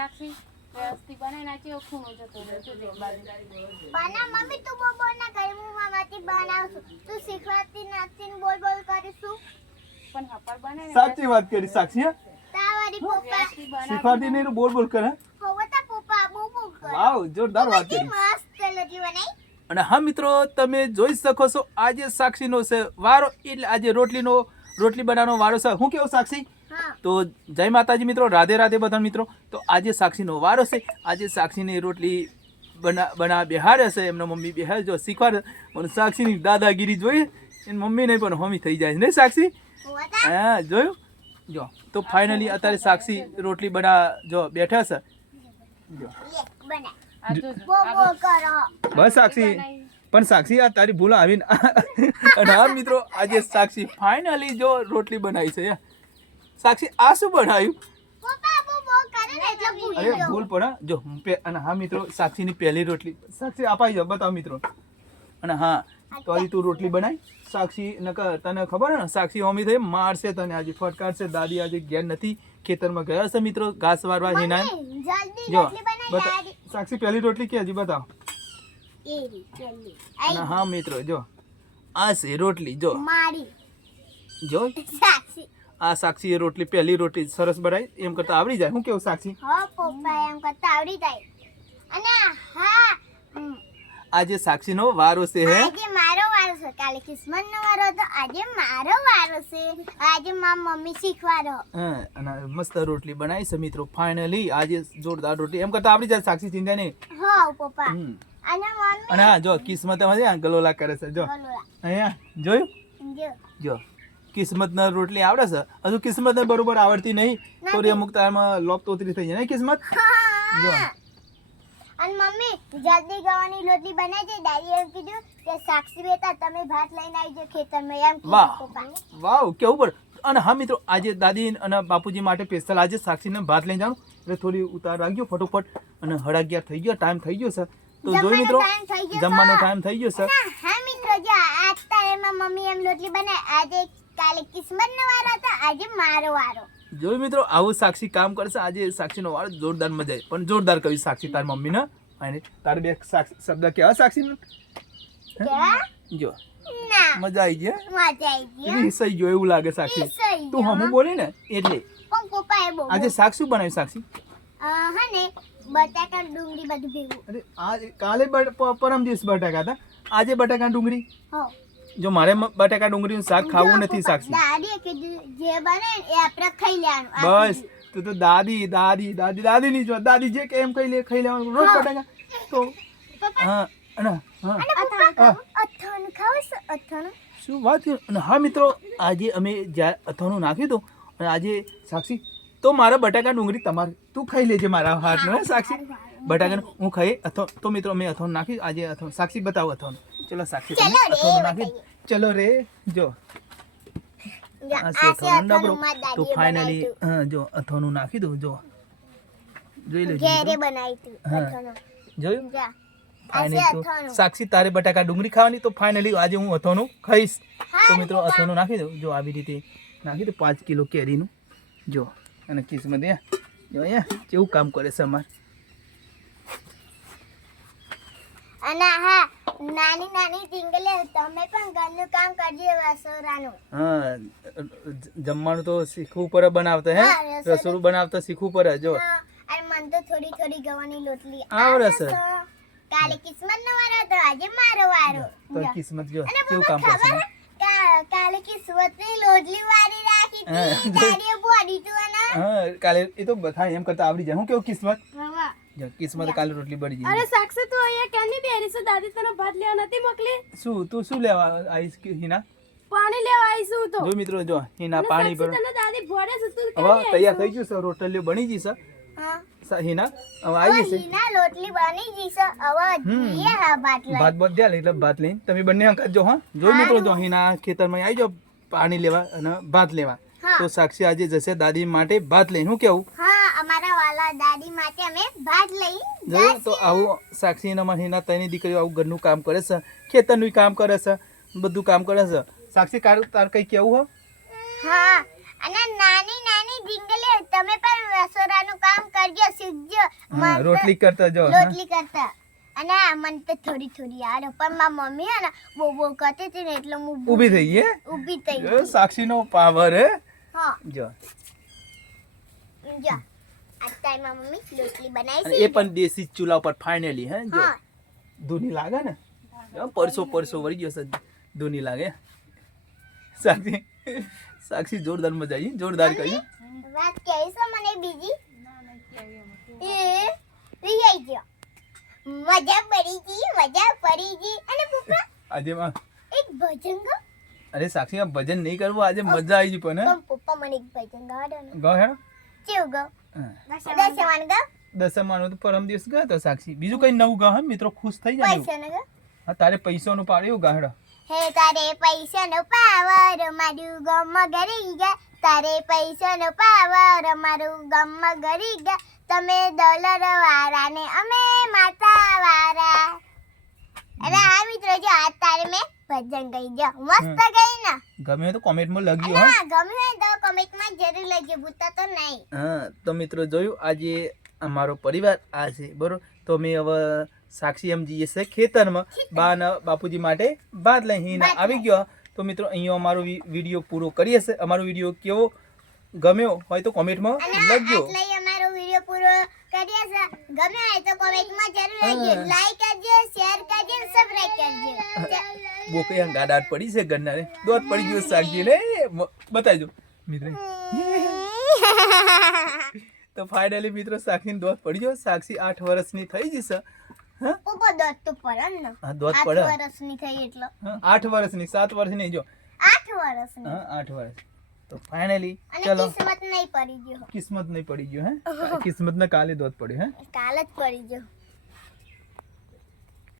સાક્ષી વ્યવસ્થિત બનાવી નાખી ખૂણો જતો રહ્યો તો જો બાજુ. મમ્મી તું બોલ બોલ ના કરી હું મામાથી બનાવશું તું શીખવાતી નથી ને બોલ બોલ કરીશું. પણ હપર બને સાચી વાત કરી સાક્ષી હે? તાવારી પપ્પા શીખવાતી નહીં બોલ બોલ કરે હોવે તો પપ્પા બોલ બોલ કરે. વાવ જોરદાર વાત કરી. મસ્ત લોટી બનાવી અને હા મિત્રો તમે જોઈ શકો છો આજે સાક્ષીનો છે વારો એટલે આજે રોટલીનો રોટલી બનાવવાનો વારો છે. હું કેવું સાક્ષી? તો જય માતાજી મિત્રો રાધે રાધે બધા મિત્રો. તો આજે સાક્ષીનો વારો છે આજે સાક્ષીની રોટલી બના બના બિહાર હશે. એમના મમ્મી બિહાર જો શીખવાડ. પણ સાક્ષીની દાદાગીરી જોઈએ. એની મમ્મીને પણ હોમી થઈ જાય છે. નહીં સાક્ષી? હા જોયું? જો તો ફાઇનલી અત્યારે સાક્ષી રોટલી બના જો બેઠા છે. જો. બસ સાક્ષી. પણ સાક્ષી આ તારી ભૂલ આવીને. અને હા મિત્રો આજે સાક્ષી ફાઇનલી જો રોટલી બનાવી છે. સાક્ષી આ શું બનાવ્યું? અરે ભૂલ પણ જો અને હા મિત્રો સાક્ષીની પહેલી રોટલી. સાક્ષી અપાઈ જાવ બતાવો મિત્રો. અને હા તો તું રોટલી બનાવી સાક્ષી નકર તને ખબર ને સાક્ષી હોમી થઈ મારશે તને આજે ફટકારશે દાદી આજે ઘેર નથી ખેતરમાં ગયા છે મિત્રો ઘાસ વારવા હિના જો સાક્ષી પહેલી રોટલી કે હજી બતાવો. અને હા મિત્રો જો આ છે રોટલી જો. મારી. જો. સાક્ષી. આ સાક્ષી રોટલી પહેલી રોટલી સરસ બનાવી એમ કરતા આવડી જાય. હું કેવું સાક્ષી? હા પપ્પા એમ કરતા આવડી જાય. અને હા આજે સાક્ષીનો વારો છે હે? આજે મારો વારો છે. કાલે કિસ્મત નો વારો તો આજે મારો વારો છે. આજે મારી મમ્મી શીખવાડો. હા, અને મસ્ત રોટલી બનાવી છે મિત્રો ફાઇનલી. આજે જોરદાર રોટલી. એમ કરતા આવડી જાય સાક્ષી ચિંતા નહીં હા પપ્પા. અને મમ્મી? અને હા જો કિસ્મતમાં ગલોલા કરે છે. જો. અહીંયા જોયું? જો. જો કિસ્મત રોટલી આવડે છે? હજુ કિસ્મત બરોબર આવડતી નહીં. થોડી અમુક ટાઈમ લોપ તોતરી થઈ જાય કિસ્મત? જો. અને મમ્મી જલ્દી ગવાની રોટલી બનાવી દે. દાદી એમ કીધું કે સાક્ષી બેટા તમે ભાત લઈને આવજો ખેતરમાં. એમ વાહ. વાહ કેવું પડે અને હા મિત્રો આજે દાદી અને બાપુજી માટે સ્પેશિયલ આજે સાક્ષીને ભાત લઈને જાણું એટલે થોડી ઉતાર રાખજો ફટોફટ. અને હડા થઈ ગયો ટાઈમ થઈ ગયો છે. તો જોઈ મિત્રો જમવાનો ટાઈમ થઈ ગયો છે. હા મિત્રો જો આજ તારેમાં મમ્મી એમ રોટલી બનાવી. આજે કાલે કિસ્મત નો વારો હતો આજે મારો વારો. જોયું મિત્રો આવું સાક્ષી કામ કરશે. આજે સાક્ષીનો વારો જોરદાર મજા આવી. પણ જોરદાર કહ્યું સાક્ષી તાર મમ્મીને. અને તાર બે શબ્દ કેવા સાક્ષી? જો. મજા આવી ગઈ મજા આવી ગઈ રીસાઈ ગયો એવું લાગે સાક્ષી. તું હમું બોલી ને એટલે. પણ પપ્પા એ બહુ આજે સાક્ષી બનાવી બનાવ્યું સાક્ષી? હા ને બટાકા ડુંગળી બધું ભેગું. અરે આ કાલે પરમ દિવસ બટાકા હતા. આજે બટાકા ડુંગળી? હો. જો મારે બટાકા ડુંગળીનું શાક ખાવું નથી શાક જે બને એ આપણે ખાઈ લેવાનું. બસ તો તું દાદી દાદી દાદી દાદી ની જો દાદી જે કે એમ ખાઈ લે ખાઈ લેવાનું. રોજ. બટાકા. તો હા અને હા? અથાણું ખાવું અથાણું? શું વાત અને હા મિત્રો આજે અમે જ્યારે અથાણું નાખ્યું હતું અને આજે સાક્ષી તો મારા બટાકા ડુંગળી તમારે તું ખાઈ લેજે મારા હાથનો સાક્ષી? બટાકાનું હું ખાઈ અથો તો મિત્રો મેં અથાણું નાખ્યું આજે અથાણું સાક્ષી બતાવો અથાણું. ચલો સાક્ષી તમે અથાણું નાખી ચલો રે જો. આ છે અથાણું ડબરો અથાણું તો ફાઇનલી જો અથાણું નાખી દઉં જો. જોઈ. લેજો ઘેરે બનાવી તું હા. જોયું? સાક્ષી તારે બટાકા ડુંગળી ખાવાની તો ફાઇનલી આજે હું અથોનું ખાઈશ. તો મિત્રો અથોનું નાખી દઉં. જો આવી રીતે નાખી દઉં. પાંચ કિલો કેરીનું. જો અને કિસ્મત અહીંયા જો અહીંયા કેવું કામ કરે છે અમારે. અને હા નાની નાની ટીંગલે તમે પણ ઘરનું કામ કરજો રસોડાનું હા જમવાનું તો શીખવું પડે બનાવતા હે? રસોડું. બનાવતા શીખવું પડે જો. અને મને તો થોડી થોડી ગવાની લોટલી આવડે છે. કાલે કિસ્મત નો વારો હતો આજે મારો વારો. તો કિસ્મત જો કેવું કામ કરશે? કાલે કિસ્મતની લોટલી વારી રાખી હતી જો. બોડી તું ના હા કાલે એ તો બધા એમ કરતા આવડી જાય. હું કેવું કિસ્મત? કિસ્મત કાલે રોટલી બળી અરે જાય સાક્ષી તું અહીંયા કેમની બેરી છે દાદી તને ભાત લેવા નથી મોકલી? શું તું શું લેવા આવીશ કે હિના? પાણી લેવા આવીશું તો. જો મિત્રો જો હિના પાણી પર તને દાદી ભોળે છે તું હવે તૈયાર થઈ ગયું છે રોટલી બની ગઈ છે હા. હિના હવે આવી છે હિના રોટલી બની ગઈ છે હવે. જઈએ હા લઈ ભાત ભાત જ્યાં એટલે ભાત લઈને. તમે બંને અંકલ જો હા? જો મિત્રો જો હિના ખેતરમાં આવી જાઓ પાણી લેવા અને ભાત લેવા. હા. તો સાક્ષી આજે જશે દાદી માટે ભાત લઈને. હું કેવું? હા અમારા વાલા દાદી માટે અમે ભાત લઈ જોયું તો આવું સાક્ષી અને મારી હિના દીકરીઓ આવું ઘરનું કામ કરે છે ખેતરનું કામ કરે છે બધું કામ કરે છે. સાક્ષી તાર તાર કઈ કેવું હો? હા અને નાની નાની ઢીંગલી તમે પણ રસોડાનું કામ કરજો શીખજો રોટલી કરતા જો રોટલી કરતા. અને મને તો થોડી થોડી યાદ પણ મારી મમ્મી હે ને બહુ બહુ કરતી હતી ને એટલે હું ઊભી થઈ ગઈ? ઊભી થઈ ગઈ સાક્ષીનો પાવર હે. હા. જો. જો. આ ટાઈમ મમ્મી રોટલી બનાવી છે. એ પણ દેશી ચૂલા ઉપર ફાઇનલી હે જો. ધૂની લાગે ને? પરસો પરસો વળી ગયો છે ધૂની લાગે. સાક્ષી સાક્ષી જોરદાર મજા આવી જોરદાર કહી વાત કહી મને બીજી. એ ગયો મજા પડી ગઈ મજા પડી ગઈ. અને પપ્પા આજે માં એક ભજન અરે સાક્ષી ભજન નહીં કરવું આજે મજા આવી ગઈ પણ હે? પણ પપ્પા મને એક ભજન ગાડો ને? ગયો હેડો. કેવું ગો દસમાન ગો દસમાનો તો પરમ દિવસ ગયો તો સાક્ષી. બીજું કઈ નવું ગા મિત્રો ખુશ થઈ જાય પૈસા ને ગો હા તારે પૈસાનું પાડ્યું ગાહડો હે તારે પૈસાનો પાવર મારું ગમ ગરી ગયા. તારે પૈસાનો પાવર મારું ગમ ગરી ગયા. તમે ડોલર વાળા ને અમે માતા વાળા. અરે આ મિત્રો જો આ તારે મેં ભજન ગઈ. જો મસ્ત ગઈ ને. ગમે તો કોમેન્ટમાં અને હા. ગમે તો કમેન્ટમાં જરૂર લખજો ભૂતા તો નહીં. હા તો મિત્રો જોયું આજે અમારો પરિવાર આ છે બરોબર? તો મેં હવે સાક્ષી એમ જઈએ છે ખેતરમાં બાના બાપુજી માટે ભાત લઈને આવી ગયો. તો મિત્રો અહીંયા અમારો વીડિયો પૂરો કરીએ છે. અમારો વીડિયો કેવો ગમ્યો હોય તો કોમેન્ટમાં લખજો આટલે અમારો વિડિયો પૂરો છે હોય તો કોમેન્ટમાં જરૂર લખજો લાઈક કરજો શેર કરજો સબસ્ક્રાઇબ કરજો. બોકે આ ગાડાટ પડી છે ગન્નારે દોત પડી ગયો સાગજી ને બતાજો મિત્રો. તો ફાઇનલી મિત્રો સાક્ષી દોત પડી ગયો. સાક્ષી આઠ વર્ષની થઈ જશે હા? દોત તો પડે ને. હા દોત વર્ષની થઈ એટલે. ની વર્ષની સાત વર્ષની જો. આઠ વર્ષની. હા આઠ વર્ષ. તો ફાઇનલી ચલો. કિસ્મત નહીં પડી ગયો. કિસ્મત નહીં પડી ગયો હે? કિસ્મત ને કાલે દોત પડ્યો હે? કાલે જ પડી ગયો.